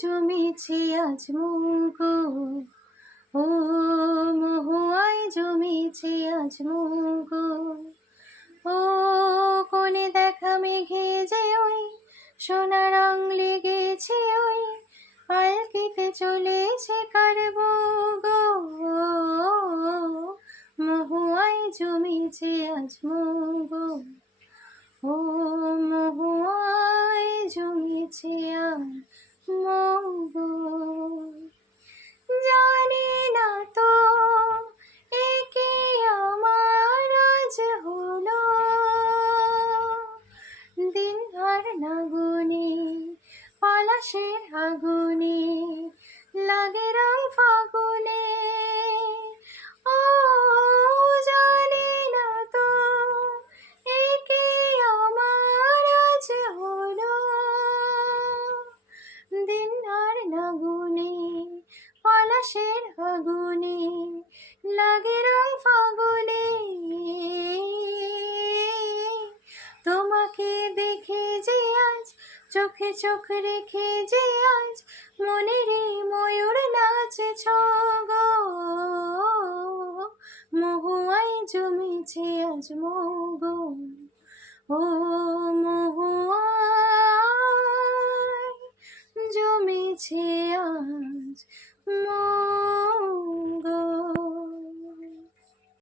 জমেছে আজ মগো, ও মহুয়ায় জমেছে আজ মগো। ও কোণে দেখা মেঘে যে ওই সোনা রং লেগেছে, ওই পালকিতে চলেছে কার গো। মহুয়ায় জমেছে আজ মগো, ও মহুয়ায় জমেছে আজ মগো। জানি না তো একে আমার আজ হলো, দিন আর না গুনে পলাশের আগুনে লাগে রং ফাগুনে। ও জানি না তো একে আমার আজ হলো, দিন আর না গুনে পলাশের আগুনে লাগে রং ফাগুনে। তোমাকে দেখে যে আজ চোখে চোখ রেখে যে আজ মনের ময়ূর নাচেছ গো। মহুয়ায় জমেছে আজ মগো, ও